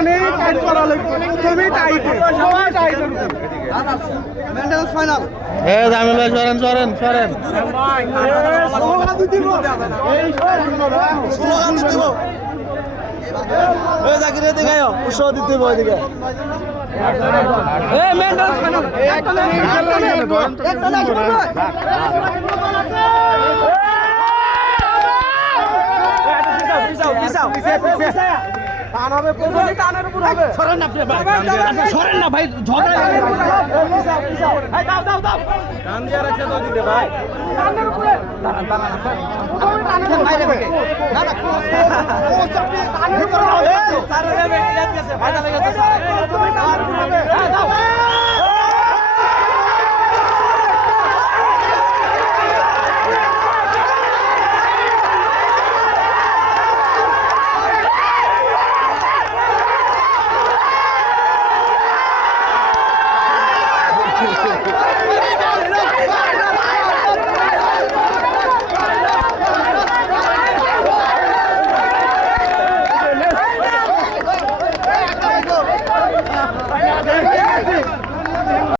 মানে টাইট করা লাগবে তুমি টাইট মেন্টাল ফাইনাল জামিল ভাই সরেন সরেন সরেন জাকির এদিকে উৎসাহ দিতে হবে ওইদিকে মেন্টাল ফাইনাল টান হবে প্রথমে টানের উপর হবে সরেন না আপনি ভাই সরেন না ভাই ঝগড়া দাও দাও দাও টান দিয়ে রাখছে তো দিতে ভাই টানের উপরে দাঁড়ান দাঁড়ান টানের বাইরে থেকে না না ও চাপি টানের উপরে হবে স্যার রে ইয়াদ গেছে ফায়দা লেগেছে স্যার তুমি টানের উপরে হবে দাও